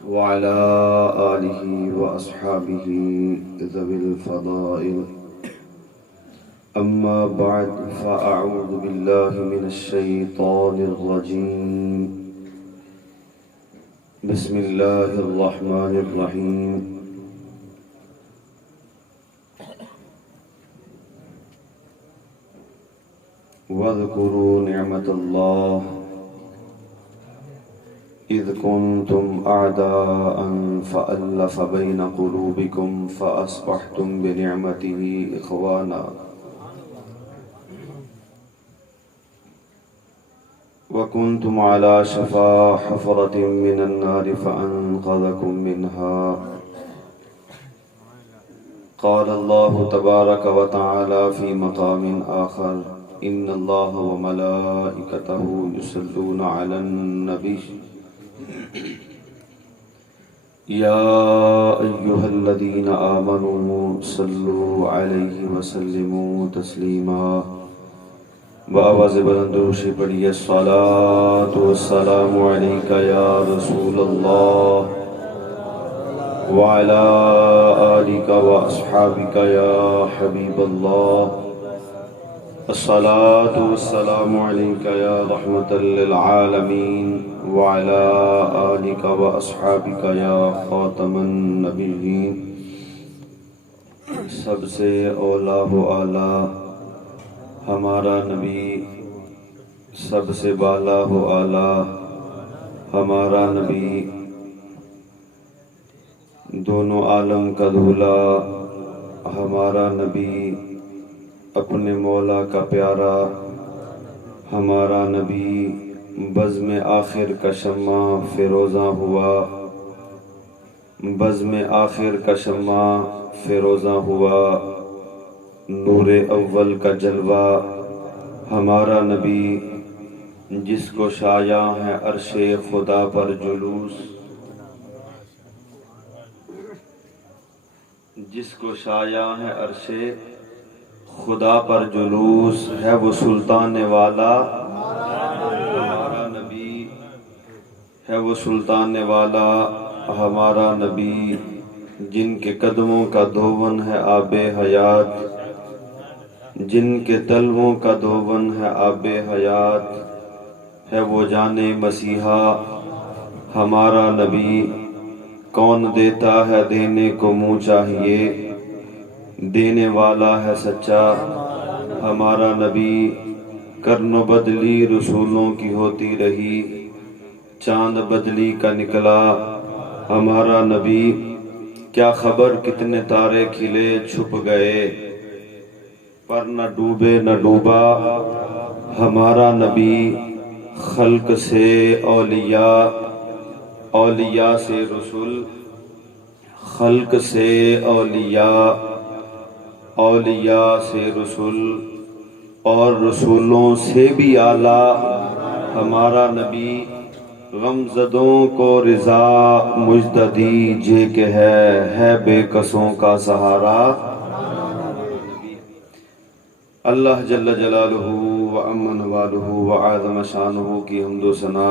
وعلى آله وأصحابه ذوي الفضائل. أما بعد فأعوذ بالله من الشيطان الرجيم. بسم الله الرحمن الرحيم. واذكروا نعمة الله إذ كنتم أعداء فألف بين قلوبكم فأصبحتم بنعمته إخوانا وكنتم على شفا حفرة من النار فأنقذكم منها. قال الله تبارك وتعالى في مقام آخر: إن الله وملائكته يصلون على النبي يا أيها الذين آمنوا صلوا عليه وسلموا تسليما. بآواز بلند روشی پڑھیے: الصلاة والسلام عليك يا رسول الله وعلى آلك وأصحابك يا حبيب الله. الصلاة والسلام عليك يا رحمة للعالمين وعلى آلك وأصحابك يا خاتم النبيين. سب سے اولا و اعلیٰ ہمارا نبی، سب سے بالا و اعلیٰ ہمارا نبی، دونوں عالم کا دولہ ہمارا نبی، اپنے مولا کا پیارا ہمارا نبی، بزم آخر کا شمع فیروزاں ہوا، بزم آخر کا شمع فیروزاں ہوا، نور اول کا جلوہ ہمارا نبی، جس کو شایع ہے عرش خدا پر جلوس، جس کو شایع ہے عرش خدا پر جلوس، ہے وہ سلطان والا ہمارا نبی، ہے وہ سلطان والا ہمارا نبی، جن کے قدموں کا دھون ہے آب حیات، جن کے تلووں کا دھون ہے آب حیات، ہے وہ جان مسیحا ہمارا نبی. کون دیتا ہے دینے کو منہ چاہیے، دینے والا ہے سچا ہمارا نبی. کرن و بدلی رسولوں کی ہوتی رہی، چاند بدلی کا نکلا ہمارا نبی. کیا خبر کتنے تارے کھلے چھپ گئے، پر نہ ڈوبے نہ ڈوبا ہمارا نبی. خلق سے اولیاء، اولیاء سے رسول، خلق سے اولیاء، اولیاء سے رسول، اور رسولوں سے بھی اعلیٰ ہمارا نبی. غمزدوں کو رضا مجدہ دیجے کہ ہے بے کسوں کا سہارا. اللہ جل جلالہ و امن والہ و اعظم شانہ کی حمد و ثنا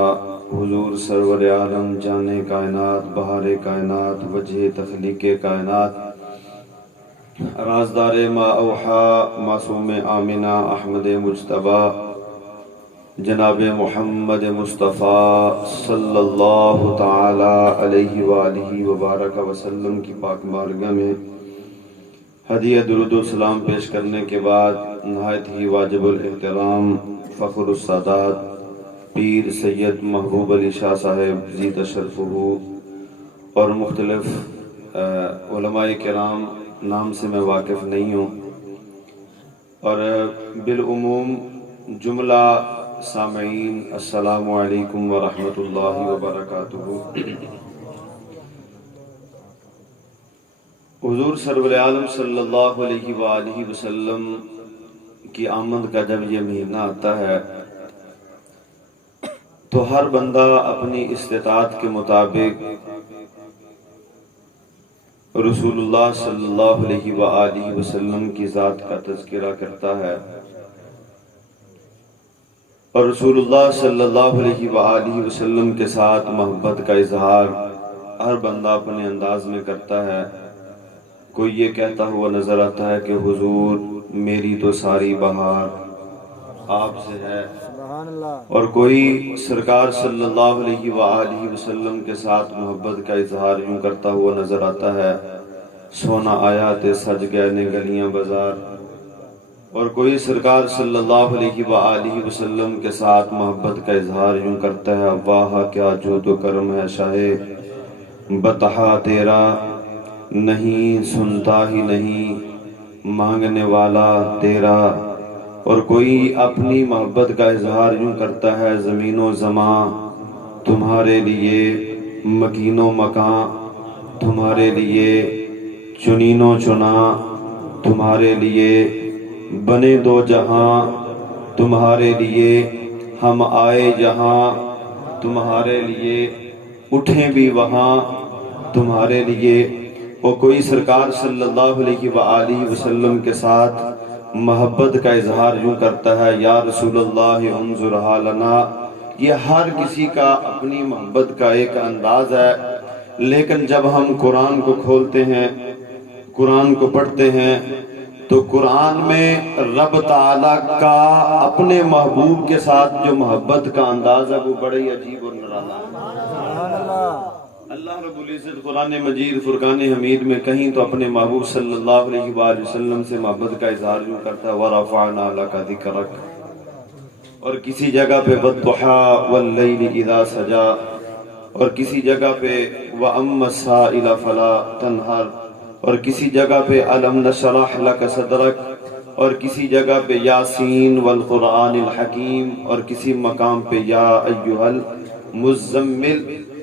حضور سرور عالم، جانے کائنات، بہار کائنات، وجہ تخلیق کائنات، رازدار ما اوحا، معصوم آمنہ احمد مجتبیٰ، جناب محمد مصطفیٰ صلی اللہ تعالی علیہ وآلہ وبارک وسلم کی پاک بارگاہ میں ہدیہ درود و سلام پیش کرنے کے بعد نہایت ہی واجب الاحترام فخر السادات پیر سید محبوب علی شاہ صاحب زی تشرفہ اور مختلف علماء کرام، نام سے میں واقف نہیں ہوں، اور بالعموم جملہ سامعین السلام علیکم ورحمۃ اللہ وبرکاتہ. حضور سرور عالم صلی اللہ علیہ وآلہ وسلم کی آمد کا جب یہ مہینہ آتا ہے تو ہر بندہ اپنی استطاعت کے مطابق رسول اللہ صلی اللہ علیہ وآلہ وسلم کی ذات کا تذکرہ کرتا ہے، اور رسول اللہ صلی اللہ علیہ وآلہ وسلم کے ساتھ محبت کا اظہار ہر بندہ اپنے انداز میں کرتا ہے. کوئی یہ کہتا ہوا نظر آتا ہے کہ حضور میری تو ساری بہار آپ سے ہے، اور کوئی سرکار صلی اللہ علیہ وآلہ وسلم کے ساتھ محبت کا اظہار یوں کرتا ہوا نظر آتا ہے، سونا آیا تے سج گئے نے گلیاں بازار. اور کوئی سرکار صلی اللہ علیہ وآلہ وسلم کے ساتھ محبت کا اظہار یوں کرتا ہے، واہ کیا جود و کرم ہے شاہ بطحا تیرا، نہیں سنتا ہی نہیں مانگنے والا تیرا. اور کوئی اپنی محبت کا اظہار یوں کرتا ہے، زمین و زمان تمہارے لیے، مکین و مکان تمہارے لیے، چنین و چنا تمہارے لیے، بنے دو جہاں تمہارے لیے، ہم آئے جہاں تمہارے لیے، اٹھیں بھی وہاں تمہارے لیے. اور کوئی سرکار صلی اللہ علیہ وآلہ وسلم کے ساتھ محبت کا اظہار یوں کرتا ہے، یا رسول اللہ انظر حالنا. یہ ہر کسی کا اپنی محبت کا ایک انداز ہے، لیکن جب ہم قرآن کو کھولتے ہیں، قرآن کو پڑھتے ہیں، تو قرآن میں رب تعالیٰ کا اپنے محبوب کے ساتھ جو محبت کا انداز ہے وہ بڑے ہی عجیب اور نرالا ہے. اللہ رب العزت قرآن مجید فرقان حمید میں کہیں تو اپنے محبوب صلی اللہ علیہ وآلہ وسلم سے محبت کا اظہار یوں کرتا ہے، وَرَفَعْنَا لَكَ ذِكْرَكَ، اور کسی جگہ پہ وَالضُّحَىٰ وَاللَّيْلِ إِذَا سَجَىٰ، اور کسی جگہ پہ وَأَمَّا السَّائِلَ فَلَا تَنْهَرْ، اور کسی جگہ پہ أَلَمْ نَشْرَحْ لَكَ صَدْرَكَ، اور کسی جگہ پہ یاسین والقرآن الحکیم، اور کسی مقام پہ یا ایھا المزمل.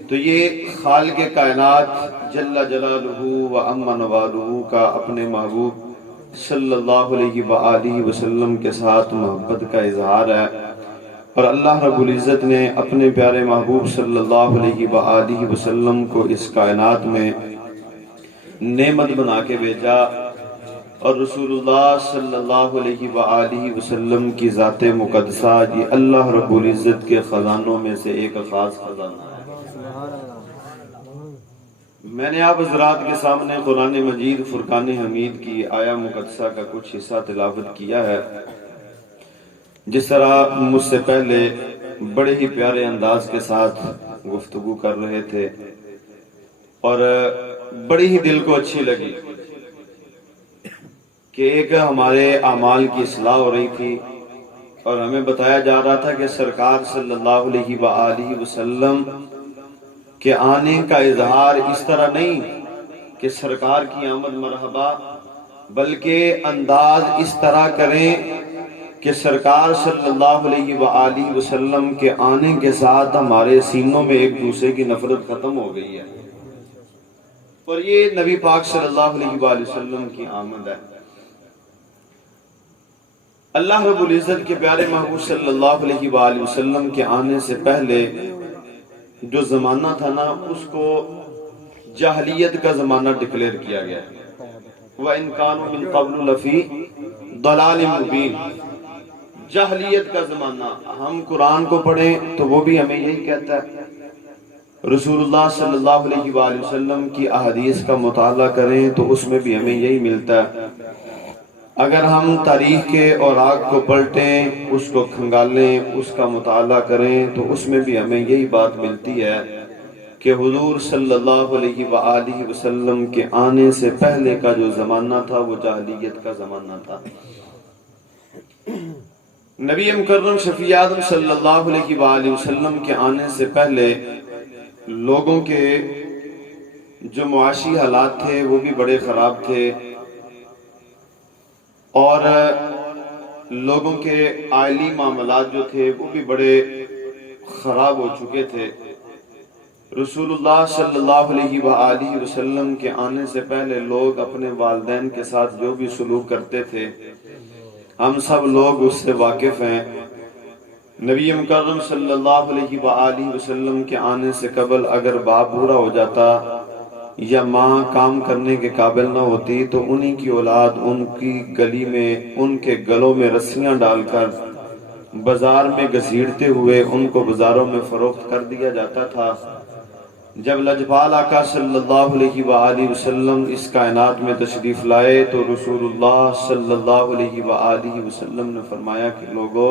تو یہ خالق کائنات جل جلالہ و عم نوالہ کا اپنے محبوب صلی اللہ علیہ وآلہ وسلم کے ساتھ محبت کا اظہار ہے. اور اللہ رب العزت نے اپنے پیارے محبوب صلی اللہ علیہ وآلہ وسلم کو اس کائنات میں نعمت بنا کے بھیجا، اور رسول اللہ صلی اللہ علیہ وآلہ وسلم کی ذات مقدسہ یہ اللہ رب العزت کے خزانوں میں سے ایک خاص خزانہ ہے. میں نے آپ حضرات کے سامنے قرآن مجید فرقان حمید کی آیہ مقدسہ کا کچھ حصہ تلاوت کیا ہے. جس طرح مجھ سے پہلے بڑے ہی پیارے انداز کے ساتھ گفتگو کر رہے تھے اور بڑی ہی دل کو اچھی لگی کہ ایک ہمارے اعمال کی اصلاح ہو رہی تھی، اور ہمیں بتایا جا رہا تھا کہ سرکار صلی اللہ علیہ وآلہ وسلم کہ آنے کا اظہار اس طرح نہیں کہ سرکار کی آمد مرحبا، بلکہ انداز اس طرح کریں کہ سرکار صلی اللہ علیہ وآلہ وسلم کے آنے کے ساتھ ہمارے سینوں میں ایک دوسرے کی نفرت ختم ہو گئی ہے. اور یہ نبی پاک صلی اللہ علیہ وآلہ وسلم کی آمد ہے. اللہ رب العزت کے پیارے محبوب صلی اللہ علیہ وآلہ وسلم کے آنے سے پہلے جو زمانہ تھا نا، اس کو جاہلیت کا زمانہ ڈکلیئر کیا گیا ہے. وَإِن كَانُوا مِن قَبْلُ لَفِي ضَلَالٍ مُبِينٍ، جاہلیت کا زمانہ. ہم قرآن کو پڑھیں تو وہ بھی ہمیں یہی کہتا ہے، رسول اللہ صلی اللہ علیہ وآلہ وسلم کی احادیث کا مطالعہ کریں تو اس میں بھی ہمیں یہی ملتا ہے. اگر ہم تاریخ کے اوراق کو پلٹیں، اس کو کھنگالیں، اس کا مطالعہ کریں تو اس میں بھی ہمیں یہی بات ملتی ہے کہ حضور صلی اللہ علیہ وآلہ وسلم کے آنے سے پہلے کا جو زمانہ تھا وہ جاہلیت کا زمانہ تھا. نبی مکرم شفیع اعظم صلی اللہ علیہ وآلہ وسلم کے آنے سے پہلے لوگوں کے جو معاشی حالات تھے وہ بھی بڑے خراب تھے، اور لوگوں کے عائلی معاملات جو تھے وہ بھی بڑے خراب ہو چکے تھے. رسول اللہ صلی اللہ علیہ وآلہ وسلم کے آنے سے پہلے لوگ اپنے والدین کے ساتھ جو بھی سلوک کرتے تھے ہم سب لوگ اس سے واقف ہیں. نبی مکرم صلی اللہ علیہ وآلہ وسلم کے آنے سے قبل اگر باپ بوڑھا ہو جاتا یا ماں کام کرنے کے قابل نہ ہوتی تو انہی کی اولاد ان کی گلی میں ان کے گلوں میں رسیاں ڈال کر بازار میں گھسیٹتے ہوئے ان کو بازاروں میں فروخت کر دیا جاتا تھا. جب لجپال آقا صلی اللہ علیہ وآلہ وسلم اس کائنات میں تشریف لائے تو رسول اللہ صلی اللہ علیہ وآلہ وسلم نے فرمایا کہ لوگو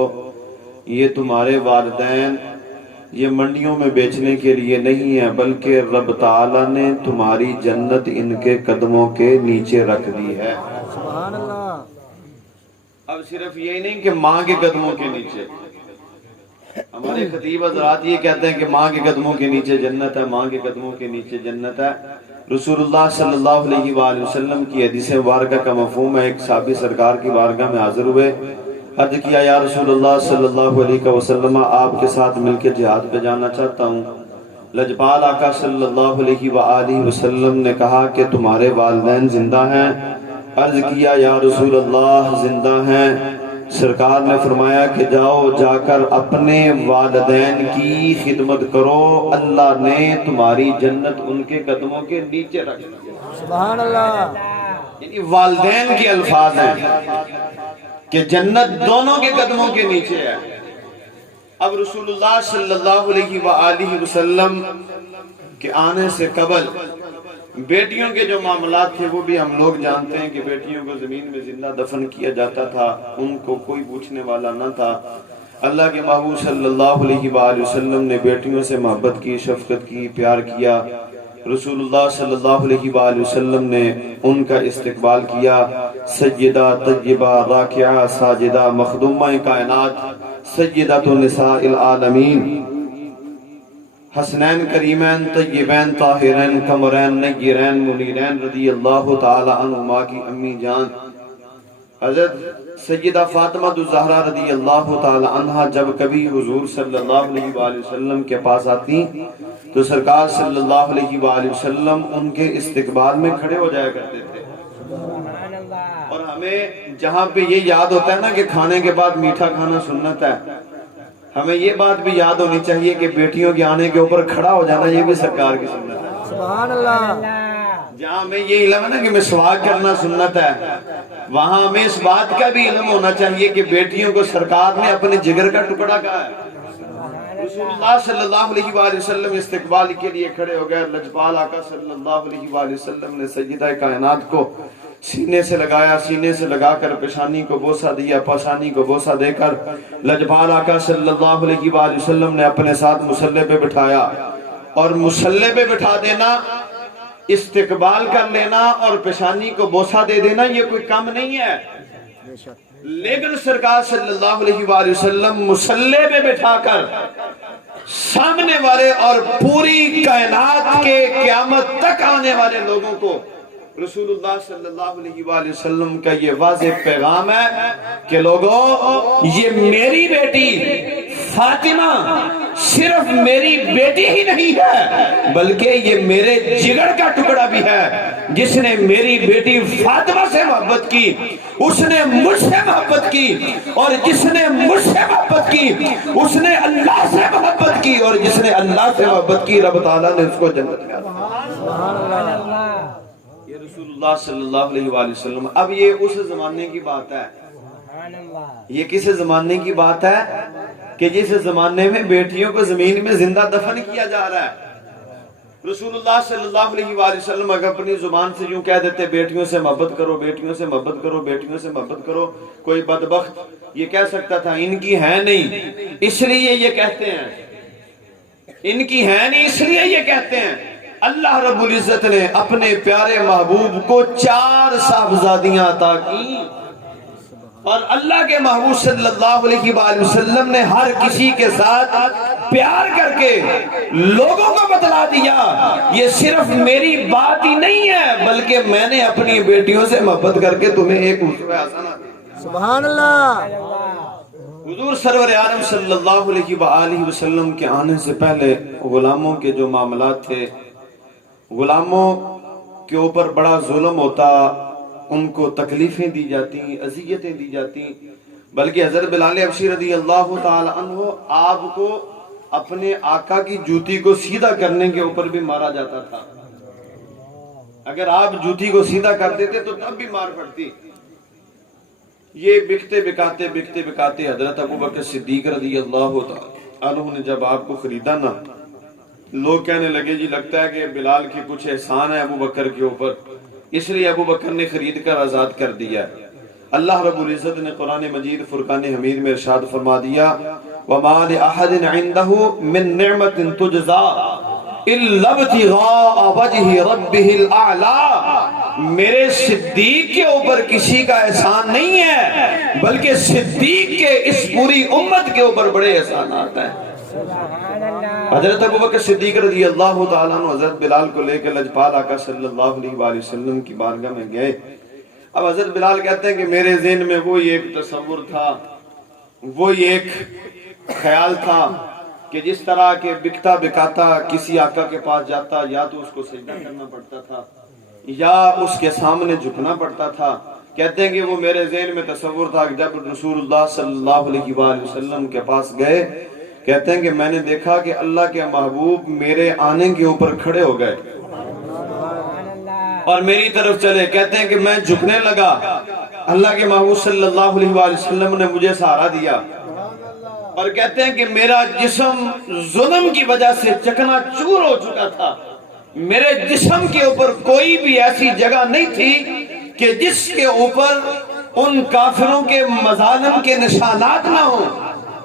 یہ تمہارے والدین یہ منڈیوں میں بیچنے کے لیے نہیں ہے، بلکہ رب تعالیٰ نے تمہاری جنت ان کے قدموں کے نیچے رکھ دی ہے۔ سبحان اللہ۔ اب صرف یہی نہیں کہ ماں کے قدموں کے نیچے، ہمارے خطیب حضرات یہ کہتے ہیں کہ ماں کے قدموں کے نیچے جنت ہے، ماں کے قدموں کے نیچے جنت ہے۔ رسول اللہ صلی اللہ علیہ وآلہ وسلم کی حدیث مبارکہ کا مفہوم ہے، ایک صحابی سرکار کی بارگاہ میں حاضر ہوئے، عرض کیا یا رسول اللہ صلی اللہ علیہ وسلم آپ کے ساتھ مل کے جہاد پہ جانا چاہتا ہوں۔ لجپال آقا صلی اللہ علیہ وآلہ وسلم نے کہا کہ تمہارے والدین زندہ ہیں؟ عرض کیا یا رسول اللہ زندہ ہیں۔ سرکار نے فرمایا کہ جاؤ جا کر اپنے والدین کی خدمت کرو، اللہ نے تمہاری جنت ان کے قدموں کے نیچے رکھ دی۔ سبحان اللہ۔ یعنی والدین کے الفاظ ہیں کہ جنت دونوں کے قدموں کے نیچے ہے۔ اب رسول اللہ صلی اللہ علیہ وآلہ وسلم کے آنے سے قبل بیٹیوں کے جو معاملات تھے وہ بھی ہم لوگ جانتے ہیں کہ بیٹیوں کو زمین میں زندہ دفن کیا جاتا تھا، ان کو کوئی پوچھنے والا نہ تھا۔ اللہ کے محبوب صلی اللہ علیہ وآلہ وسلم نے بیٹیوں سے محبت کی، شفقت کی، پیار کیا۔ رسول اللہ صلی اللہ علیہ وآلہ وسلم نے ان کا استقبال کیا۔ سیدہ طیبہ راکعہ ساجدہ مخدومہ کائنات سیدۃ نساء العالمین، حسنین کریمین طیبین طاہرین قمرین نیرین منیرین رضی اللہ تعالی عنہما کی امی جان حضرت سیدہ فاطمہ الزہرا رضی اللہ تعالی عنہا جب کبھی حضور صلی اللہ علیہ وآلہ وسلم کے پاس آتی تو سرکار صلی اللہ علیہ وآلہ وسلم ان کے استقبال میں کھڑے ہو جایا کرتے تھے۔ اور ہمیں جہاں پہ یہ یاد ہوتا ہے نا کہ کھانے کے بعد میٹھا کھانا سنت ہے، ہمیں یہ بات بھی یاد ہونی چاہیے کہ بیٹیوں کے آنے کے اوپر کھڑا ہو جانا یہ بھی سرکار کی سنت ہے۔ سبحان اللہ۔ جہاں ہمیں یہ علم ہے نا کہ مسواک کرنا سنت ہے، وہاں ہمیں اس بات کا بھی علم ہونا چاہیے کہ بیٹیوں کو سرکار نے اپنے جگر کا ٹکڑا کہا ہے۔ رسول اللہ صلی اللہ علیہ وآلہ وسلم استقبال کے لیے کھڑے ہو گئے۔ لجپال آقا صلی اللہ علیہ وآلہ وسلم نے سیدہ کائنات کو سینے سے لگایا، سینے سے لگا کر پیشانی کو بوسہ دیا، پیشانی کو بوسہ دے کر لجپال آقا صلی اللہ علیہ وآلہ وسلم نے اپنے ساتھ مصلی پہ بٹھایا۔ اور مصلی پہ بٹھا دینا، استقبال کر لینا اور پیشانی کو بوسہ دے دینا یہ کوئی کم نہیں ہے، لیکن سرکار صلی اللہ علیہ وآلہ وسلم مصلی پہ بٹھا کر سامنے والے اور پوری کائنات کے قیامت تک آنے والے لوگوں کو رسول اللہ صلی اللہ علیہ وآلہ وسلم کا یہ واضح پیغام ہے کہ لوگوں یہ میری بیٹی فاطمہ صرف میری بیٹی ہی نہیں ہے بلکہ یہ میرے جگر کا ٹکڑا بھی ہے۔ جس نے میری بیٹی فاطمہ سے محبت کی اس نے مجھ سے محبت کی، اور جس نے مجھ سے محبت کی اس نے اللہ سے محبت کی، اور جس نے اللہ سے محبت کی رب تعالیٰ نے اس کو جنت میں یہ رسول اللہ صلی اللہ علیہ وآلہ وسلم۔ اب یہ اس زمانے کی بات ہے، یہ کس زمانے کی بات ہے کہ جس زمانے میں بیٹیوں کو زمین میں زندہ دفن کیا جا رہا ہے۔ رسول اللہ صلی اللہ علیہ وآلہ وسلم اگر اپنی زبان سے یوں کہہ دیتے بیٹیوں سے محبت کرو، بیٹیوں سے محبت کرو، بیٹیوں سے محبت کرو، کوئی بدبخت یہ کہہ سکتا تھا ان کی ہے نہیں اس لیے یہ کہتے ہیں، ان کی ہے نہیں اس لیے یہ کہتے ہیں۔ اللہ رب العزت نے اپنے پیارے محبوب کو 4 صاحبزادیاں عطا کی، اور اللہ کے محبوب صلی اللہ علیہ وآلہ وسلم نے ہر کسی کے ساتھ پیار کر کے لوگوں کو بتلا دیا یہ صرف میری بات ہی نہیں ہے بلکہ میں نے اپنی بیٹیوں سے محبت کر کے تمہیں ایک اسوہ حسنہ دی۔ سبحان اللہ۔ حضور سرور عالم صلی اللہ علیہ وآلہ وسلم کے آنے سے پہلے غلاموں کے جو معاملات تھے، غلاموں کے اوپر بڑا ظلم ہوتا، ان کو تکلیفیں دی جاتی، اذیتیں دی جاتی، بلکہ حضرت بلال حبشی رضی اللہ تعالی عنہ آپ کو اپنے آقا کی جوتی کو سیدھا کرنے کے اوپر بھی مارا جاتا تھا۔ اگر آپ جوتی کو سیدھا کر دیتے تو تب بھی مار پڑتی۔ یہ بکتے بکاتے حضرت ابوبکر صدیق رضی اللہ تعالی عنہ نے جب آپ کو خریدا نا، لوگ کہنے لگے جی لگتا ہے کہ بلال کے کچھ احسان ہے ابو بکر کے اوپر، اس لیے ابو بکر نے خرید کر آزاد کر دیا ہے۔ اللہ رب العزت نے قرآن مجید فرقان حمید میں ارشاد فرما دیا وَمَا لِأَحَدٍ عِنْدَهُ مِن نِعْمَةٍ تُجْزَى إِلَّا ابْتِغَاءَ وَجْهِ رَبِّهِ الْأَعْلَى، میرے صدیق کے اوپر کسی کا احسان نہیں ہے بلکہ صدیق کے اس پوری امت کے اوپر بڑے احسانات ہیں۔ حضرت ابو بکر صدیق رضی اللہ تعالیٰ عنہ حضرت بلال کو لے کے لجپال آقا صلی اللہ علیہ وآلہ وسلم کی بارگاہ میں گئے۔ اب حضرت بلال کہتے ہیں کہ میرے ذہن میں وہی ایک تصور تھا، وہی ایک خیال تھا کہ جس طرح کہ بکتا بکاتا کسی آقا کے پاس جاتا یا تو اس کو سجدہ کرنا پڑتا تھا یا اس کے سامنے جھکنا پڑتا تھا۔ کہتے ہیں کہ وہ میرے ذہن میں تصور تھا کہ جب رسول اللہ صلی اللہ علیہ وآلہ وسلم کے پاس گئے، کہتے ہیں کہ میں نے دیکھا کہ اللہ کے محبوب میرے آنے کے اوپر کھڑے ہو گئے اور میری طرف چلے۔ کہتے ہیں کہ میں جھکنے لگا، اللہ کے محبوب صلی اللہ علیہ وآلہ وسلم نے مجھے سہارا دیا، اور کہتے ہیں کہ میرا جسم ظلم کی وجہ سے چکنا چور ہو چکا تھا، میرے جسم کے اوپر کوئی بھی ایسی جگہ نہیں تھی کہ جس کے اوپر ان کافروں کے مظالم کے نشانات نہ ہوں۔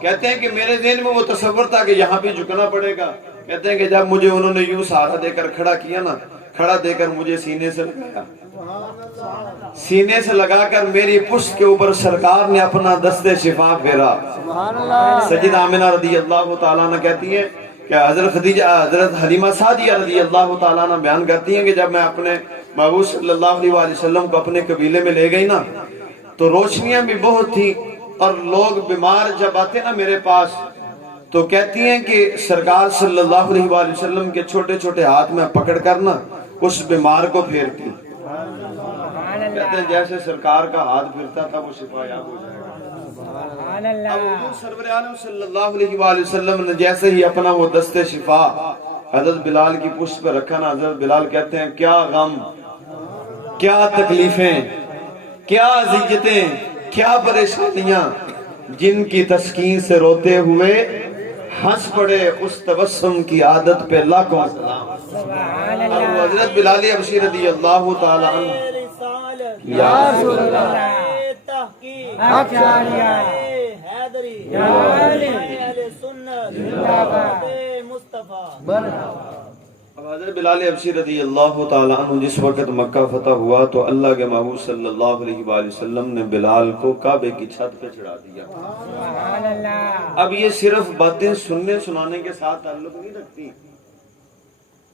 کہتے ہیں کہ میرے ذہن میں وہ تصور تھا کہ یہاں بھی جھکنا پڑے گا۔ کہتے ہیں کہ جب مجھے انہوں نے یوں سہارا دے کر کھڑا کیا نا، کھڑا دے کر مجھے سینے سے لگایا، سینے سے لگا کر میری پشت کے اوپر سرکار نے اپنا دست شفا پھیرا۔ سیدہ آمنہ رضی اللہ تعالیٰ عنہ کہتی ہیں کہ حضرت حلیمہ سعدیہ رضی اللہ تعالیٰ عنہ بیان کرتی ہیں کہ جب میں اپنے محبوب صلی اللہ علیہ وآلہ وسلم کو اپنے قبیلے میں لے گئی نا تو روشنیاں بھی بہت تھی، اور لوگ بیمار جب آتے نا میرے پاس تو کہتی ہیں کہ سرکار صلی اللہ علیہ وآلہ وسلم کے چھوٹے چھوٹے ہاتھ میں پکڑ کر نا اس بیمار کو پھیرتی، کہتے ہیں جیسے سرکار کا ہاتھ پھرتا تھا وہ شفا یاب ہو جائے گا۔ اب حضور سرور عالم صلی اللہ علیہ وآلہ وسلم نے جیسے ہی اپنا وہ دست شفا حضرت بلال کی پشت پر رکھا نا، حضرت بلال کہتے ہیں کیا غم، کیا تکلیفیں، کیا اذیتیں، کیا پریشانیاں، جن کی تسکین سے روتے ہوئے ہنس پڑے اس تبسم کی عادت پہ لاکھوں سلام۔ اور حضرت بلال حبشی رضی اللہ تعالی عنہ یا رسول اللہ اب حضرت بلال حبشی رضی اللہ تعالی عنہ جس وقت مکہ فتح ہوا تو اللہ کے محبوب صلی اللہ علیہ وآلہ وسلم نے بلال کو کعبے کی چھت پہ چڑھا دیا۔ اب یہ صرف باتیں سننے سنانے کے ساتھ تعلق نہیں رکھتی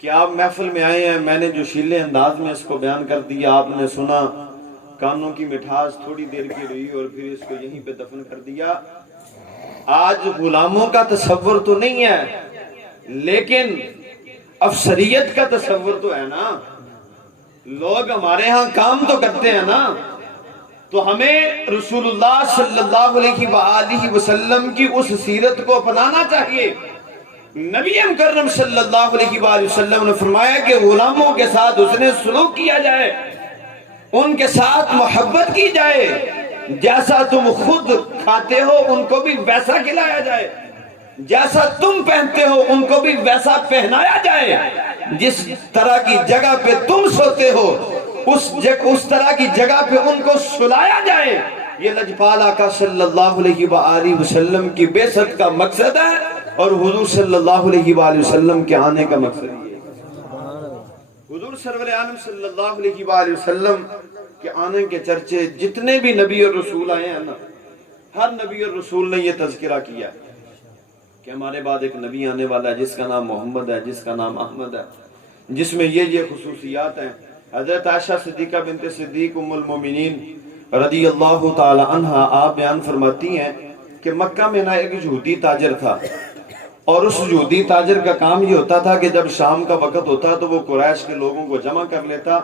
کہ آپ محفل میں آئے ہیں، میں نے جو شیلے انداز میں اس کو بیان کر دیا، آپ نے سنا، کانوں کی مٹھاس تھوڑی دیر کی رہی اور پھر اس کو یہیں پہ دفن کر دیا۔ آج غلاموں کا تصور تو نہیں ہے لیکن افسریت کا تصور تو ہے نا، لوگ ہمارے ہاں کام تو کرتے ہیں نا، تو ہمیں رسول اللہ صلی اللہ علیہ وآلہ وسلم کی اس سیرت کو اپنانا چاہیے۔ نبی مکرم صلی اللہ علیہ وآلہ وسلم نے فرمایا کہ غلاموں کے ساتھ اس نے سلوک کیا جائے، ان کے ساتھ محبت کی جائے، جیسا تم خود کھاتے ہو ان کو بھی ویسا کھلایا جائے، جیسا تم پہنتے ہو ان کو بھی ویسا پہنایا جائے، جس طرح کی جگہ پہ تم سوتے ہو اس طرح کی جگہ پہ ان کو سلایا جائے۔ یہ لجپال آقا صلی اللہ علیہ وآلہ وسلم کی بعثت کا مقصد ہے اور حضور صلی اللہ علیہ وآلہ وسلم کے آنے کا مقصد یہ ہے۔ حضور سرور عالم صلی اللہ علیہ وآلہ وسلم کے آنے کے چرچے جتنے بھی نبی اور رسول آئے ہیں نا، ہر نبی اور رسول نے یہ تذکرہ کیا کہ ہمارے بعد ایک نبی آنے والا ہے جس کا نام محمد ہے، جس کا نام احمد ہے، جس میں یہ خصوصیات ہیں۔ حضرت عائشہ صدیقہ بنت صدیق ام المومنین رضی اللہ تعالی عنہا آپ بیان فرماتی ہیں کہ مکہ میں نا ایک یہودی تاجر تھا، اور اس یہودی تاجر کا کام یہ ہوتا تھا کہ جب شام کا وقت ہوتا تو وہ قریش کے لوگوں کو جمع کر لیتا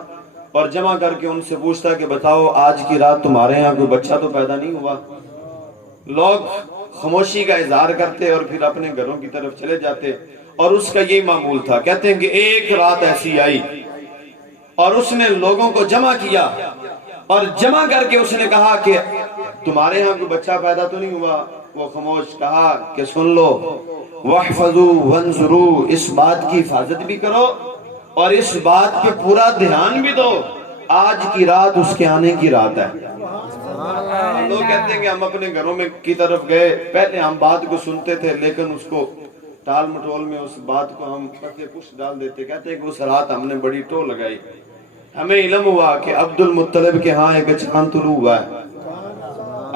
اور جمع کر کے ان سے پوچھتا کہ بتاؤ آج کی رات تمہارے یہاں کوئی بچہ تو پیدا نہیں ہوا؟ لوگ خاموشی کا اظہار کرتے اور پھر اپنے گھروں کی طرف چلے جاتے، اور اس کا یہی معمول تھا۔ کہتے ہیں کہ ایک رات ایسی آئی اور اس نے لوگوں کو جمع کیا اور جمع کر کے اس نے کہا کہ تمہارے ہاں کوئی بچہ پیدا تو نہیں ہوا؟ وہ خاموش کہا کہ سن لو وَاحْفَظُوا وَانْظُرُوا، اس بات کی حفاظت بھی کرو اور اس بات پہ پورا دھیان بھی دو، آج کی رات اس کے آنے کی رات ہے۔ لوگ کہتے ہیں کہ ہم اپنے گھروں میں کی طرف گئے، پہلے ہم بات کو سنتے تھے لیکن اس کو ٹال مٹول میں اس بات کو ہم پکے پش ڈال دیتے، کہتے ہیں کہ اس رات ہم نے بڑی ٹو لگائی، ہمیں علم ہوا کہ عبد المطلب کے ہاں ایک چاند طلوع ہوا ہے،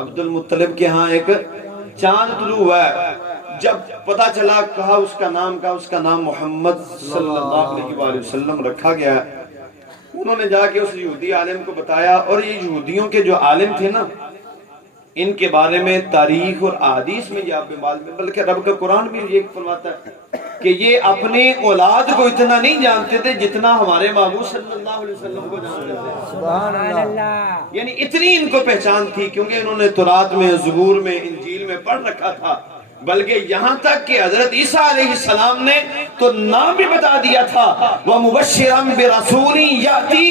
عبد المطلب کے ہاں ایک چاند طلوع ہوا ہے۔ جب پتا چلا کہا اس کا نام محمد صلی اللہ علیہ وآلہ وسلم رکھا گیا ہے۔ انہوں نے جا کے اس یہودی عالم کو بتایا، اور یہ یہودیوں کے جو عالم تھے نا، ان کے بارے میں تاریخ اور احادیث میں یہ آپ معلوم ہے، بلکہ رب کا قرآن بھی یہ فرماتا ہے کہ یہ اپنے اولاد کو اتنا نہیں جانتے تھے جتنا ہمارے محبوب صلی اللہ علیہ وسلم کو جانتے تھے۔ سبحان اللہ۔ یعنی اتنی ان کو پہچان تھی، کیونکہ انہوں نے تورات میں، زبور میں، انجیل میں پڑھ رکھا تھا، بلکہ یہاں تک کہ حضرت عیسیٰ علیہ السلام نے تو نام بھی بتا دیا تھا، وَمُبَشِّرًا بِرَسُولٍ يَأْتِي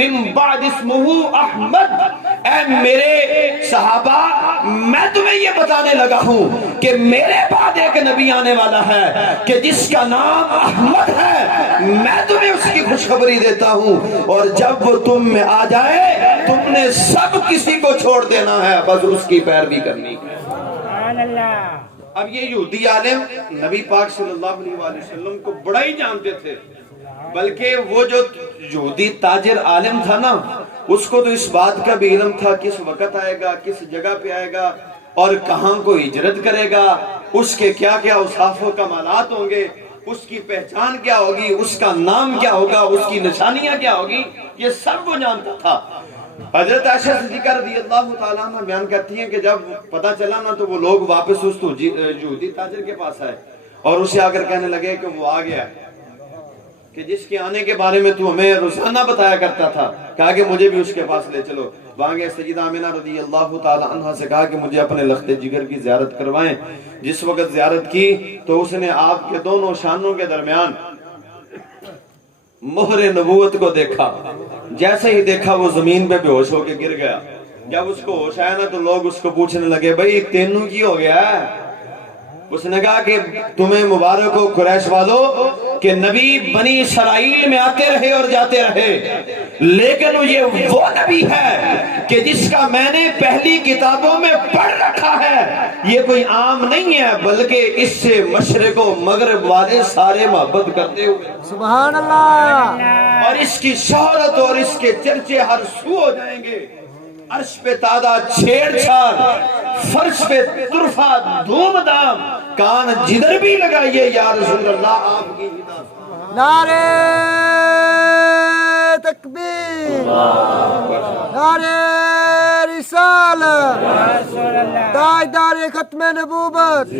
مِن بَعْدِ اسْمُهُ احمد، اے میرے صحابہ میں تمہیں یہ بتانے لگا ہوں کہ میرے بعد ایک نبی آنے والا ہے کہ جس کا نام احمد ہے، میں تمہیں اس کی خوشخبری دیتا ہوں، اور جب وہ تم میں آ جائے تم نے سب کسی کو چھوڑ دینا ہے، بس اس کی پیروی کرنی ہے۔ سبحان اللہ۔ اب یہ یہودی عالم نبی پاک صلی اللہ علیہ وآلہ وسلم کو بڑا ہی جانتے تھے، بلکہ وہ جو یہودی تاجر عالم تھا نا، اس کو تو اس بات کا بھی علم تھا کس وقت آئے گا، کس جگہ پہ آئے گا اور کہاں کو ہجرت کرے گا، اس کے کیا کیا اوصاف و کمالات ہوں گے، اس کی پہچان کیا ہوگی، اس کا نام کیا ہوگا، اس کی نشانیاں کیا ہوگی، یہ سب وہ جانتا تھا۔ حضرت عائشہ صدیقہ رضی اللہ تعالیٰ عنہ بیان کرتی ہیں کہ جب پتہ چلا نا تو وہ لوگ واپس اس یہودی تاجر کے پاس آئے اور اسے آ کر کہنے لگے کہ وہ آ گیا کہ جس کے آنے کے بارے میں تو ہمیں روزانہ بتایا کرتا تھا، کہا کہ مجھے بھی اس کے پاس لے چلو۔ وہاں گئے، سیدہ آمنہ رضی اللہ تعالیٰ عنہ سے کہا کہ مجھے اپنے لخت جگر کی زیارت کروائیں۔ جس وقت زیارت کی تو اس نے آپ کے دونوں شانوں کے درمیان مہر نبوت کو دیکھا، جیسے ہی دیکھا وہ زمین پہ بے ہوش ہو کے گر گیا۔ جب اس کو ہوش آیا نا تو لوگ اس کو پوچھنے لگے بھئی تینوں کی ہو گیا ہے؟ اس نے کہا کہ تمہیں مبارک ہو قریش والو کہ نبی بنی اسرائیل میں آتے رہے اور جاتے رہے، لیکن یہ وہ نبی ہے کہ جس کا میں نے پہلی کتابوں میں پڑھ رکھا ہے، یہ کوئی عام نہیں ہے بلکہ اس سے مشرق و مغرب والے سارے محبت کرتے ہوئے، سبحان اللہ۔ اور اس کی شہرت اور اس کے چرچے ہر سو ہو جائیں گے۔ عرش پہ تادہ چھیڑ چھاڑ، فرش پہ طرفہ دھوم دھام، کان جدھر بھی لگائیے یا رسول اللہ آپ کی ہدایت۔ نعرہ تکبیر، نعرہ رسالت، تاجدار ختم نبوت۔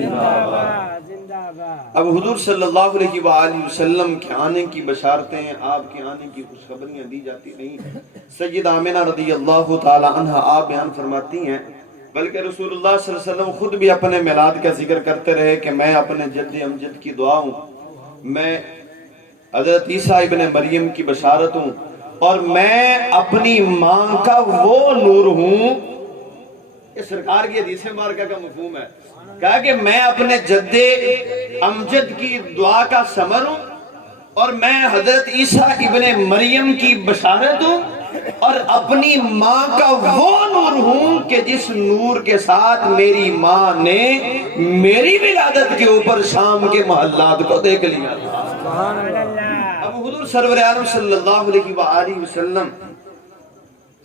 اب حضور صلی اللہ علیہ وآلہ وسلم کے آنے کی بشارتیں، آپ کے آنے کی خوشخبریاں دی جاتی رہیں۔ سیدہ آمنہ رضی اللہ تعالی عنہ آپ بیان فرماتی ہیں، بلکہ رسول اللہ صلی اللہ علیہ وسلم خود بھی اپنے میلاد کا ذکر کرتے رہے کہ میں اپنے جد امجد کی دعا ہوں، میں حضرت عیسیٰ ابن مریم کی بشارت ہوں، اور میں اپنی ماں کا وہ نور ہوں۔ یہ سرکار کی حدیث مبارکہ کا مفہوم ہے، کہا کہ میں اپنے جد امجد کی دعا کا ثمر ہوں، اور میں حضرت عیسیٰ ابن مریم کی بشارت ہوں، اور اپنی ماں کا وہ نور ہوں کہ جس نور کے ساتھ میری ماں نے میری ولادت کے اوپر شام کے محلات کو دیکھ لیا تھا۔ اب حضور سرور عالم صلی اللہ علیہ وآلہ وسلم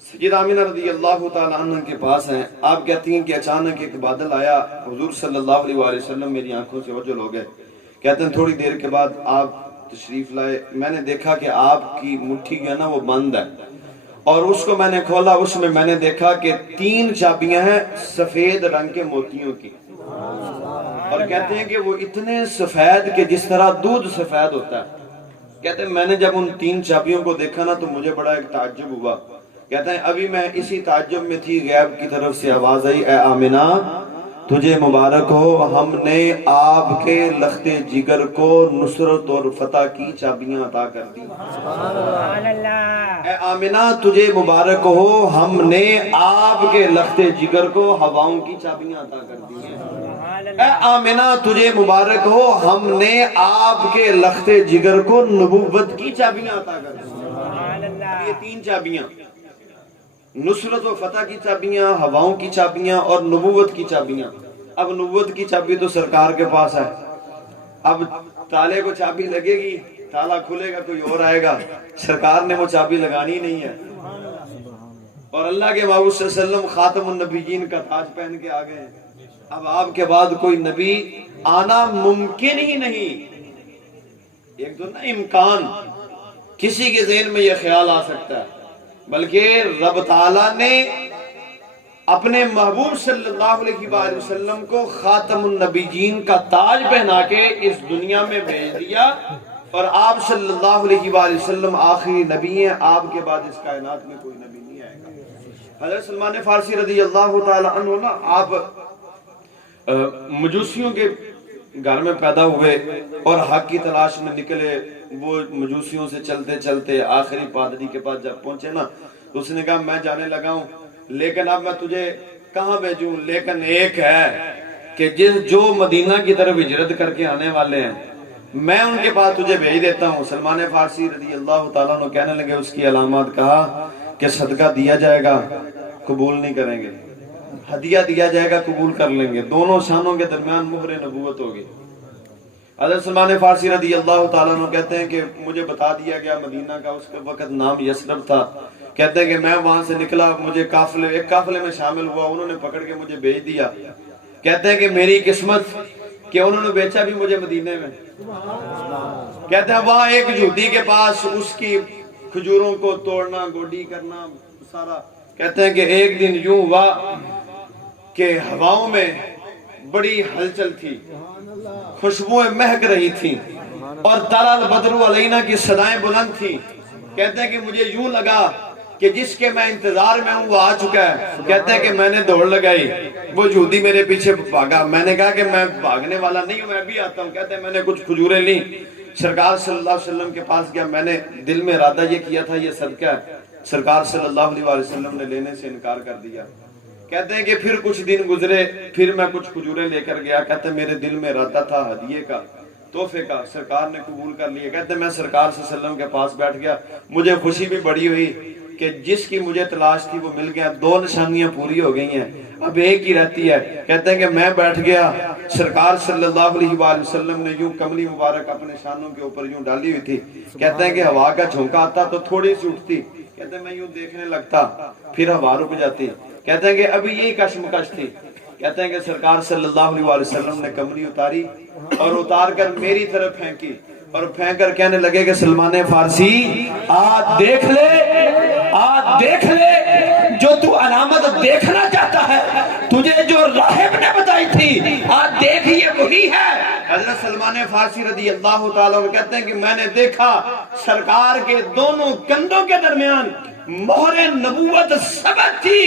سیدہ آمنہ رضی اللہ تعالی عنہ کے پاس ہیں، آپ کہتی ہیں کہ اچانک ایک بادل آیا، حضور صلی اللہ علیہ وآلہ وسلم میری آنکھوں سے اوجھل ہو گئے۔ کہتے ہیں تھوڑی دیر کے بعد آپ تشریف لائے، میں نے دیکھا کہ آپ کی مٹھی جو ہے نا وہ بند ہے، اور اس کو میں نے کھولا، اس میں میں نے دیکھا کہ 3 چابیاں ہیں سفید رنگ کے موتیوں کی، اور کہتے ہیں کہ وہ اتنے سفید کہ جس طرح دودھ سفید ہوتا ہے۔ کہتے ہیں میں نے جب ان 3 چابیوں کو دیکھا نا تو مجھے بڑا ایک تعجب ہوا۔ کہتے ہیں ابھی میں اسی تعجب میں تھی، غیب کی طرف سے آواز آئی، اے آمنہ تجھے مبارک ہو ہم نے آپ کے لخت جگر کو نصرت اور فتح کی چابیاں عطا کر دی۔ اے آمنہ تجھے مبارک ہو ہم نے آپ کے لخت جگر کو ہواؤں کی چابیاں عطا کر دی ہیں۔ اے آمنہ تجھے مبارک ہو ہم نے آپ کے لخت جگر کو نبوت کی چابیاں عطا کر دی۔ یہ تین چابیاں، نصرت و فتح کی چابیاں، ہواؤں کی چابیاں اور نبوت کی چابیاں۔ اب نبوت کی چابی تو سرکار کے پاس ہے، اب تالے کو چابی لگے گی، تالا کھلے گا، کوئی اور آئے گا، سرکار نے وہ چابی لگانی نہیں ہے۔ اور اللہ کے محبوب صلی اللہ علیہ وسلم خاتم النبیین کا تاج پہن کے آگئے ہیں، اب آپ کے بعد کوئی نبی آنا ممکن ہی نہیں۔ ایک تو نا امکان، کسی کے ذہن میں یہ خیال آ سکتا ہے، بلکہ رب تعالیٰ نے اپنے محبوب صلی اللہ علیہ وآلہ وسلم کو خاتم النبیین کا تاج پہنا کے اس دنیا میں بھیج دیا، اور آپ صلی اللہ علیہ وآلہ وسلم آخری نبی ہیں، آپ کے بعد اس کائنات میں کوئی نبی نہیں آئے گا۔ حضرت سلمان فارسی رضی اللہ تعالی عنہ نا آپ مجوسیوں کے گھر میں پیدا ہوئے اور حق کی تلاش میں نکلے، وہ مجوسیوں سے چلتے چلتے آخری پادری کے پاس جب پہنچے نا تو اس نے کہا میں جانے لگا ہوں، لیکن اب میں تجھے کہاں بھیجوں، لیکن ایک ہے کہ جو مدینہ کی طرف ہجرت کر کے آنے والے ہیں میں ان کے پاس تجھے بھیج دیتا ہوں۔ سلمان فارسی رضی اللہ تعالیٰ عنہ کہنے لگے اس کی علامات، کہا کہ صدقہ دیا جائے گا قبول نہیں کریں گے، ہدیہ دیا جائے گا قبول کر لیں گے، دونوں شانوں کے درمیان مہر نبوت ہوگی۔ حضرت سلمان فارسی رضی اللہ تعالیٰ عنہ کہتے ہیں کہ مجھے بتا دیا گیا مدینہ کا اس کے وقت نام یثرب تھا، کہتے ہیں کہ میں وہاں سے نکلا، مجھے ایک قافلے میں شامل ہوا، انہوں نے پکڑ کے مجھے بھیج دیا، کہتے ہیں کہ میری قسمت کہ انہوں نے بیچا بھی مجھے مدینے میں، کہتے ہیں وہاں ایک یہودی کے پاس اس کی کھجوروں کو توڑنا گوڈی کرنا سارا، کہتے ہیں کہ ایک دن یوں ہوا کہ ہواؤں میں بڑی ہلچل تھی، خوشبوئیں مہک رہی تھیں اور طلع البدر علینا کی صدائیں بلند تھیں، کہتے ہیں کہ مجھے یوں لگا کہ جس کے میں انتظار میں ہوں وہ آ چکا ہے، کہتے ہیں کہ میں نے دوڑ لگائی، وہ یہودی میرے پیچھے بھاگا، میں نے کہا کہ میں بھاگنے والا نہیں ہوں، میں بھی آتا ہوں، کہتے ہیں میں نے کچھ کھجوریں لیں، سرکار صلی اللہ علیہ وسلم کے پاس گیا، میں نے دل میں ارادہ یہ کیا تھا یہ صدقہ ہے، سرکار صلی اللہ علیہ وسلم نے لینے سے انکار کر دیا۔ کہتے ہیں کہ پھر کچھ دن گزرے، پھر میں کچھ کھجوریں لے کر گیا، کہتے ہیں میرے دل میں ارادہ تھا ہدیے کا، تحفے کا، سرکار نے قبول کر لیا، کہتے ہیں میں سرکار صلی اللہ علیہ وسلم کے پاس بیٹھ گیا، مجھے خوشی بھی بڑی ہوئی کہ جس کی مجھے تلاش تھی وہ مل گیا، 2 نشانیاں پوری ہو گئی ہیں، اب ایک ہی رہتی ہے۔ کہتے ہیں کہ میں بیٹھ گیا، سرکار صلی اللہ علیہ وآلہ وسلم نے یوں کملی مبارک اپنے شانوں کے اوپر یوں ڈالی ہوئی تھی، کہتے ہیں کہ ہوا کا جھونکا آتا تو تھوڑی سی اٹھتی، کہتے ہیں میں یوں دیکھنے لگتا، پھر ہوا رک جاتی، کہتے ہیں کہ ابھی یہی کشمکش تھی، کہتے ہیں کہ سرکار صلی اللہ علیہ وآلہ وسلم نے کمری اتاری اور اتار کر میری طرف پھینکی، اور پھینک کر کہنے لگے کہ سلمان فارسی آج دیکھ لے جو تو علامت دیکھنا چاہتا ہے، تجھے جو راہب نے بتائی تھی آج دیکھ یہ وہی ہے۔ حضرت سلمان فارسی رضی اللہ تعالیٰ عنہ کہتے ہیں کہ میں نے دیکھا سرکار کے دونوں کندھوں کے درمیان مہر نبوت ثبت تھی،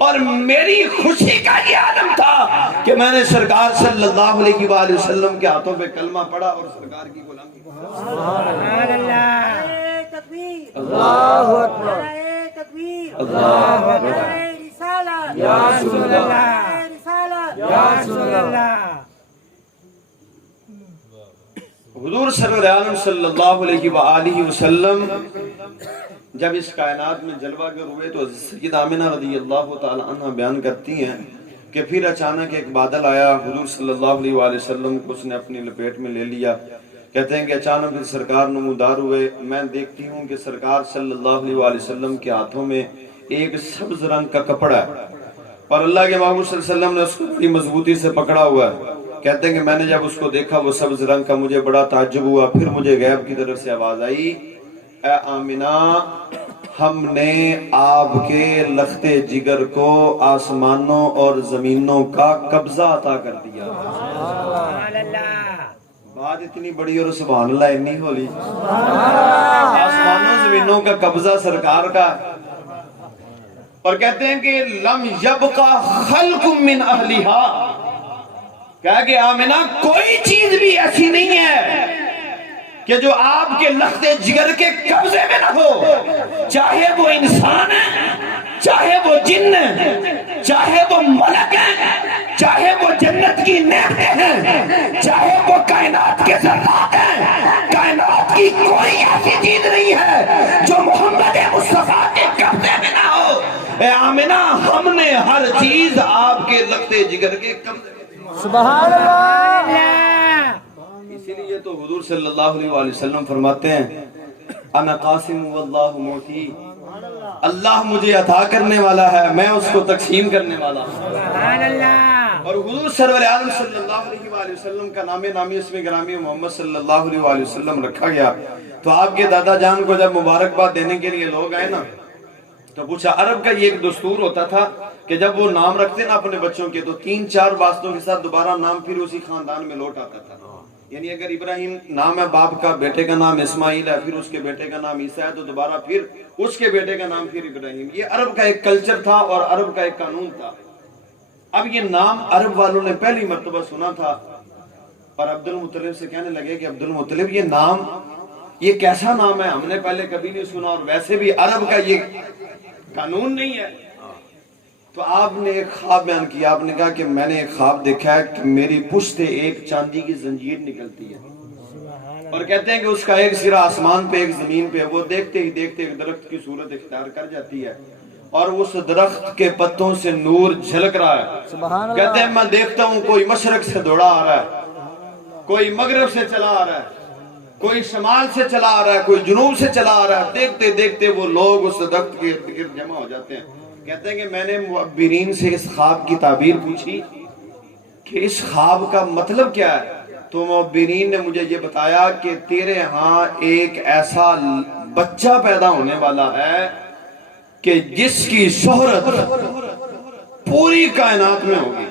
اور میری خوشی کا یہ عالم تھا کہ میں نے سرکار صلی اللہ علیہ وآلہ وسلم کے ہاتھوں پہ کلمہ پڑھا اور سرکار کی غلامی۔ سبحان اللہ، تکبیر، اللہ اکبر، تکبیر، اللہ اکبر، رسالت، یا رسول اللہ، رسالت، یا رسول اللہ۔ حضور سرور عالم صلی اللہ علیہ وآلہ وسلم جب اس کائنات میں جلوہ گر ہوئے تو سیدہ آمنہ رضی اللہ تعالی عنہ بیان کرتی ہیں کہ پھر اچانک ایک بادل آیا، حضور صلی اللہ علیہ وآلہ وسلم کو اس نے اپنی لپیٹ میں لے لیا، کہتے ہیں کہ اچانک سرکار نمودار ہوئے، میں دیکھتی ہوں کہ سرکار صلی اللہ علیہ وآلہ وسلم کے ہاتھوں میں ایک سبز رنگ کا کپڑا ہے، اور اللہ کے محبوب صلی اللہ علیہ وسلم نے اس کو بڑی مضبوطی سے پکڑا ہوا ہے۔ کہتے ہیں کہ میں نے جب اس کو دیکھا وہ سبز رنگ کا، مجھے بڑا تعجب ہوا، پھر مجھے غیب کی طرف سے آواز آئی، اے آمنہ ہم نے آپ کے لخت جگر کو آسمانوں اور زمینوں کا قبضہ عطا کر دیا۔ سبحان اللہ، بات اتنی بڑی اور سبحان اللہ اتنی ہولی، آسمانوں زمینوں کا قبضہ سرکار کا، اور کہتے ہیں کہ لم یبقى خلق من اہلیہا، کہا کہ آمنہ کوئی چیز بھی ایسی نہیں ہے کہ جو آپ کے لخت جگر کے قبضے میں نہ ہو، چاہے وہ انسان ہے، چاہے وہ جن ہے، چاہے وہ ملک ہے، چاہے وہ جنت کی نعمتیں ہیں، چاہے وہ کائنات کے ذرات ہیں، کائنات کی کوئی ایسی چیز نہیں ہے جو محمد مصطفیٰ کے قبضے میں نہ ہو۔ اے آمنہ ہم نے ہر چیز آپ کے لخت جگر کے قبضے میں۔ سبحان اللہ۔ اسی لیے تو حضور صلی اللہ علیہ وآلہ وسلم فرماتے ہیں انا قاسم واللہ معطی، اللہ مجھے عطا کرنے والا ہے، میں اس کو تقسیم کرنے والا ہوں۔ سبحان اللہ۔ اور حضور سرور عالم صلی اللہ علیہ وآلہ وسلم کا نام نامی اسم گرامی محمد صلی اللہ علیہ وآلہ وسلم رکھا گیا تو آپ کے دادا جان کو جب مبارکباد دینے کے لیے لوگ آئے نا تو پوچھا، عرب کا یہ ایک دستور ہوتا تھا کہ جب وہ نام رکھتے نا اپنے بچوں کے تو 3-4 واسطوں کے ساتھ دوبارہ نام پھر اسی خاندان میں لوٹ آتا تھا۔ یعنی اگر ابراہیم نام ہے باپ کا، بیٹے کا نام اسماعیل ہے، پھر اس کے بیٹے کا نام عیسیٰ ہے تو دوبارہ پھر اس کے بیٹے کا نام پھر ابراہیم۔ یہ عرب کا ایک کلچر تھا اور عرب کا ایک قانون تھا۔ اب یہ نام عرب والوں نے پہلی مرتبہ سنا تھا اور عبد المطلب سے کہنے لگے کہ عبد المطلب یہ نام یہ کیسا نام ہے، ہم نے پہلے کبھی نہیں سنا اور ویسے بھی عرب کا یہ قانون نہیں ہے۔ تو آپ نے ایک خواب بیان کیا، آپ نے کہا کہ میں نے ایک خواب دیکھا ہے کہ میری پشت ایک چاندی کی زنجیر نکلتی ہے اور کہتے ہیں کہ اس کا ایک سرا آسمان پہ ایک زمین پہ، وہ دیکھتے ہی دیکھتے ایک درخت کی صورت اختیار کر جاتی ہے اور اس درخت کے پتوں سے نور جھلک رہا ہے۔ کہتے ہیں میں دیکھتا ہوں کوئی مشرق سے دوڑا آ رہا ہے، کوئی مغرب سے چلا آ رہا ہے، کوئی شمال سے چلا آ رہا ہے، کوئی جنوب سے چلا آ رہا ہے۔ دیکھتے دیکھتے وہ لوگ اس درخت کے ارد گرد جمع ہو جاتے ہیں۔ کہتے ہیں کہ میں نے معبرین سے اس خواب کی تعبیر پوچھی کہ اس خواب کا مطلب کیا ہے تو معبرین نے مجھے یہ بتایا کہ تیرے ہاں ایک ایسا بچہ پیدا ہونے والا ہے کہ جس کی شہرت پوری کائنات میں ہوگی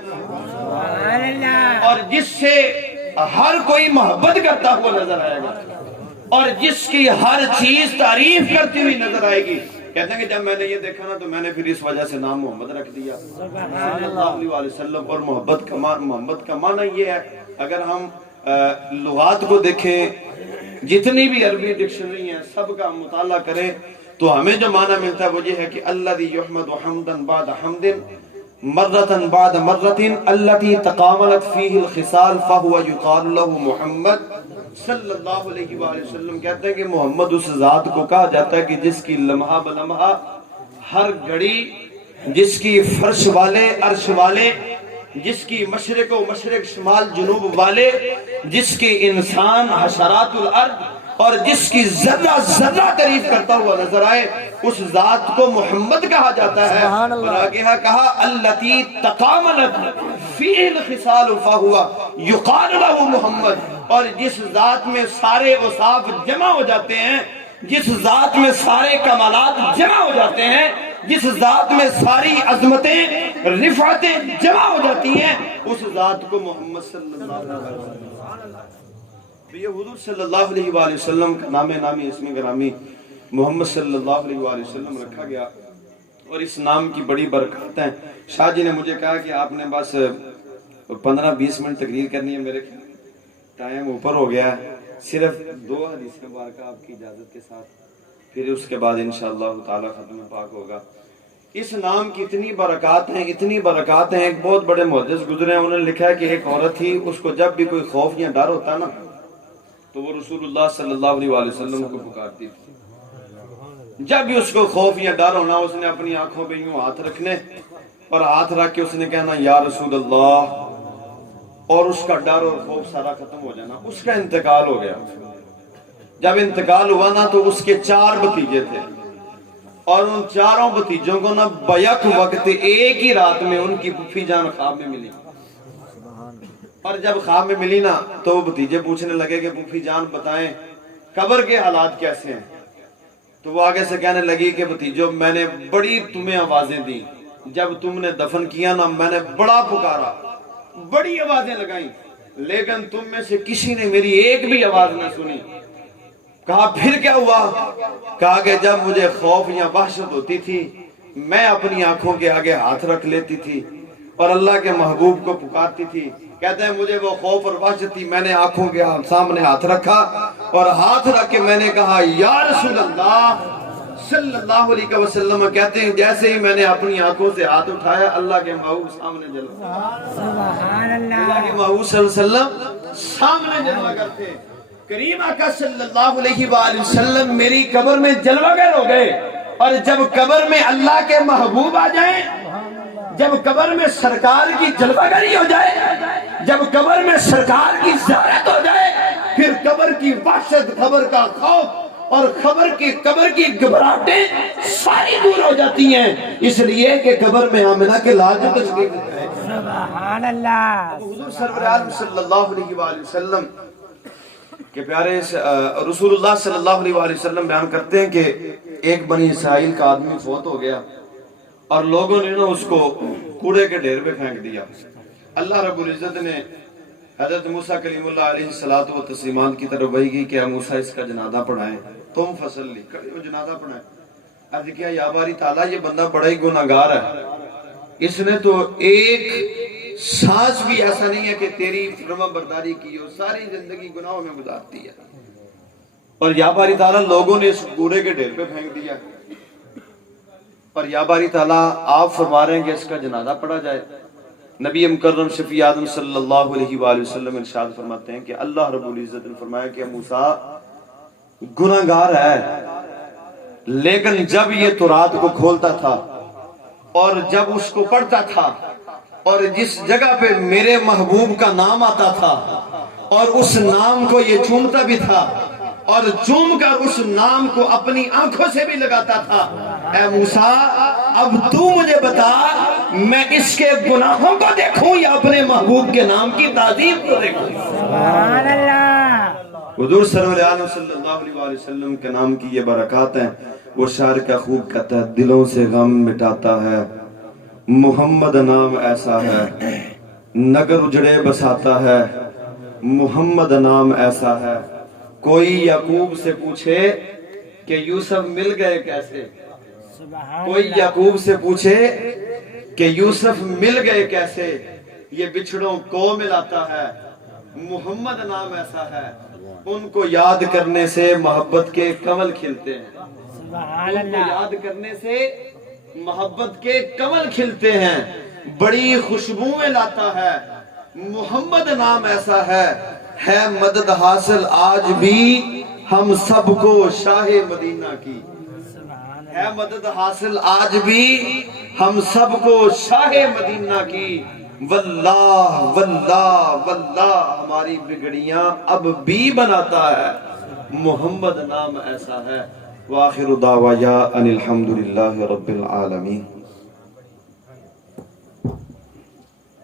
اور جس سے ہر کوئی محبت کرتا ہوا نظر آئے گا اور جس کی ہر چیز تعریف کرتی ہوئی نظر آئے گی۔ کہتے ہیں کہ جب میں نے یہ دیکھا نا تو میں نے پھر اس وجہ سے نام محمد رکھ دیا صلی اللہ علیہ وسلم۔ اور محمد کا معنی یہ ہے، اگر ہم لغات کو دیکھیں جتنی بھی عربی ڈکشنری ہیں سب کا مطالعہ کریں تو ہمیں جو معنی ملتا ہے وہ یہ ہے کہ الذی یحمد حمدا بعد حمد مرتن بعد مرتن التي تقاملت فيه الخصال فهو يقال له محمد صلی اللہ علیہ وآلہ وسلم۔ کہتے ہیں کہ محمد اس ذات کو کہا جاتا ہے کہ جس کی لمحہ بلمحہ ہر گھڑی، جس کی فرش والے عرش والے، جس کی مشرق و مشرق شمال جنوب والے، جس کی انسان حشرات الارض اور جس کی ذرہ ذرہ تعریف کرتا ہوا نظر آئے، اس ذات کو محمد کہا جاتا ہے۔ اور آگے کہا التی تقاملت فیہ الخصال فہوا یقال لہ محمد، اور جس ذات میں سارے اوصاف جمع ہو جاتے ہیں، جس ذات میں سارے کمالات جمع ہو جاتے ہیں، جس ذات میں ساری عظمتیں رفعتیں جمع ہو جاتی ہیں، اس ذات کو محمد صلی اللہ علیہ وسلم۔ یہ حضور صلی اللہ علیہ وآلہ وسلم کا نام نامی اسم گرامی محمد صلی اللہ علیہ وآلہ وسلم رکھا گیا اور اس نام کی بڑی برکات ہیں۔ شاہ جی نے مجھے کہا کہ آپ نے بس 15-20 منٹ تقریر کرنی ہے، میرے ٹائم اوپر ہو گیا ہے، صرف 2 حدیث مبارکہ آپ کی اجازت کے ساتھ، پھر اس کے بعد انشاءاللہ تعالی ختم پاک ہوگا۔ اس نام کی اتنی برکات ہیں، اتنی برکات ہیں۔ ایک بہت بڑے محدث گزرے ہیں، انہوں نے لکھا ہے کہ ایک عورت تھی، اس کو جب بھی کوئی خوف یا ڈر ہوتا نا تو وہ رسول اللہ صلی اللہ علیہ وآلہ وسلم کو پکارتی تھی۔ جب بھی اس کو خوف یا ڈر ہونا، اس نے اپنی آنکھوں پہ یوں ہاتھ رکھنے اور ہاتھ رکھ کے اس نے کہنا یا رسول اللہ، اور اس کا ڈر اور خوف سارا ختم ہو جانا۔ اس کا انتقال ہو گیا۔ جب انتقال ہوا نا تو اس کے 4 بھتیجے تھے اور ان 4 بھتیجوں کو نا بیک وقت ایک ہی رات میں ان کی پھوپھی جان خواب میں ملی۔ اور جب خواب میں ملی نا تو وہ بھتیجے پوچھنے لگے کہ پھوپھی جان بتائیں قبر کے حالات کیسے ہیں؟ تو وہ آگے سے کہنے لگی کہ بھتیجو میں نے بڑی تمہیں آوازیں دی، جب تم نے دفن کیا نا میں نے بڑا پکارا، بڑی آوازیں لگائیں، لیکن تم میں سے کسی نے میری ایک بھی آواز نہ سنی۔ کہا پھر کیا ہوا؟ کہا کہ جب مجھے خوف یا وحشت ہوتی تھی میں اپنی آنکھوں کے آگے ہاتھ رکھ لیتی تھی اور اللہ کے محبوب کو پکارتی تھی۔ کہتے ہیں مجھے وہ خوف اور وحشت تھی، میں نے آنکھوں کے سامنے ہاتھ رکھا اور ہاتھ رکھ کے میں نے کہا یا رسول اللہ صلی اللہ علیہ وسلم، کہتے ہیں جیسے ہی میں نے اپنی آنکھوں سے ہاتھ اٹھایا اللہ کے محبوب سامنے جلوہ، سبحان اللہ اللہ کے محبوب صلی اللہ علیہ وسلم سامنے جلوہ کرتے ہیں۔ کریم آقا صلی اللہ علیہ وآلہ وسلم میری قبر میں جلوہ گر ہو گئے، اور جب قبر میں اللہ کے محبوب آ جائیں، جب قبر میں سرکار کی جلوہ گری ہو جائے، جب قبر میں سرکار کی زیارت ہو جائے، پھر قبر کی وحشت، قبر کا خوف اور قبر کی گھبراہٹیں ساری دور ہو جاتی ہیں، اس لیے کہ قبر میں آمنہ کے لال جو تشریف لے آئے۔ سبحان اللہ حضور سرور عالم صلی اللہ علیہ وآلہ وسلم کہ پیارے رسول اللہ صلی اللہ علیہ وآلہ وسلم بیان کرتے ہیں کہ ایک بنی اسرائیل کا آدمی فوت ہو گیا اور لوگوں نے اس کو کوڑے کے ڈھیر پہ پھینک دیا۔ اللہ رب العزت نے حضرت موسیٰ کلیم اللہ علیہ الصلوۃ والتسلیمات کی طرف وحی کی کہ اے موسیٰ اس کا جنازہ پڑھائیں، تم فصل لی کھڑے ہو جنازہ پڑھائیں۔ عرض کیا یا باری تعالیٰ یہ بندہ بڑا ہی گناہگار ہے، اس نے تو ایک سانس بھی ایسا نہیں ہے کہ تیری فرما برداری کی ہو، ساری زندگی گناہوں میں گزارتی ہے، اور یا باری تعالیٰ لوگوں نے اس کوڑے کے ڈھیر پہ پھینک دیا، اور یا باری تعالیٰ آپ فرما رہے ہیں کہ اس کا جنازہ پڑھا جائے۔ نبی مکرم شفیع آدم صلی اللہ علیہ وآلہ وسلم ارشاد فرماتے ہیں کہ اللہ رب العزت نے فرمایا کہ موسیٰ گناہگار ہے، لیکن جب یہ تورات کو کھولتا تھا اور جب اس کو پڑھتا تھا اور جس جگہ پہ میرے محبوب کا نام آتا تھا اور اس نام کو یہ چومتا بھی تھا اور چوم کر اس نام کو اپنی آنکھوں سے بھی لگاتا تھا، اے موسیٰ اب تو مجھے بتا میں اس کے گناہوں کو دیکھوں یا اپنے محبوب کے نام کی تعظیم کو دیکھوں۔ سبحان اللہ حضور سرور عالم صلی اللہ علیہ وآلہ وسلم کے نام کی یہ برکات ہیں۔ وہ شاعر کا خوب کہتا ہے دلوں سے غم مٹاتا ہے محمد نام ایسا ہے، نگر اجڑے بساتا ہے محمد نام ایسا ہے۔ کوئی یعقوب سے پوچھے کہ یوسف مل گئے کیسے، سبحان کوئی یعقوب سے پوچھے کہ یوسف مل گئے کیسے، یہ بچھڑوں کو ملاتا ہے محمد نام ایسا ہے، ان کو یاد کرنے سے محبت کے کمل کھلتے ہیں، سبحان ان کو اللہ یاد کرنے سے محبت کے کمل کھلتے ہیں، بڑی خوشبوئیں لاتا ہے محمد نام ایسا ہے مدد حاصل آج بھی ہم سب کو شاہ مدینہ کی، ہے مدد حاصل آج بھی ہم سب کو شاہ مدینہ کی، واللہ واللہ واللہ ہماری بگڑیاں اب بھی بناتا ہے محمد نام ایسا ہے۔ وآخر دعوایا ان الحمدللہ رب العالمین۔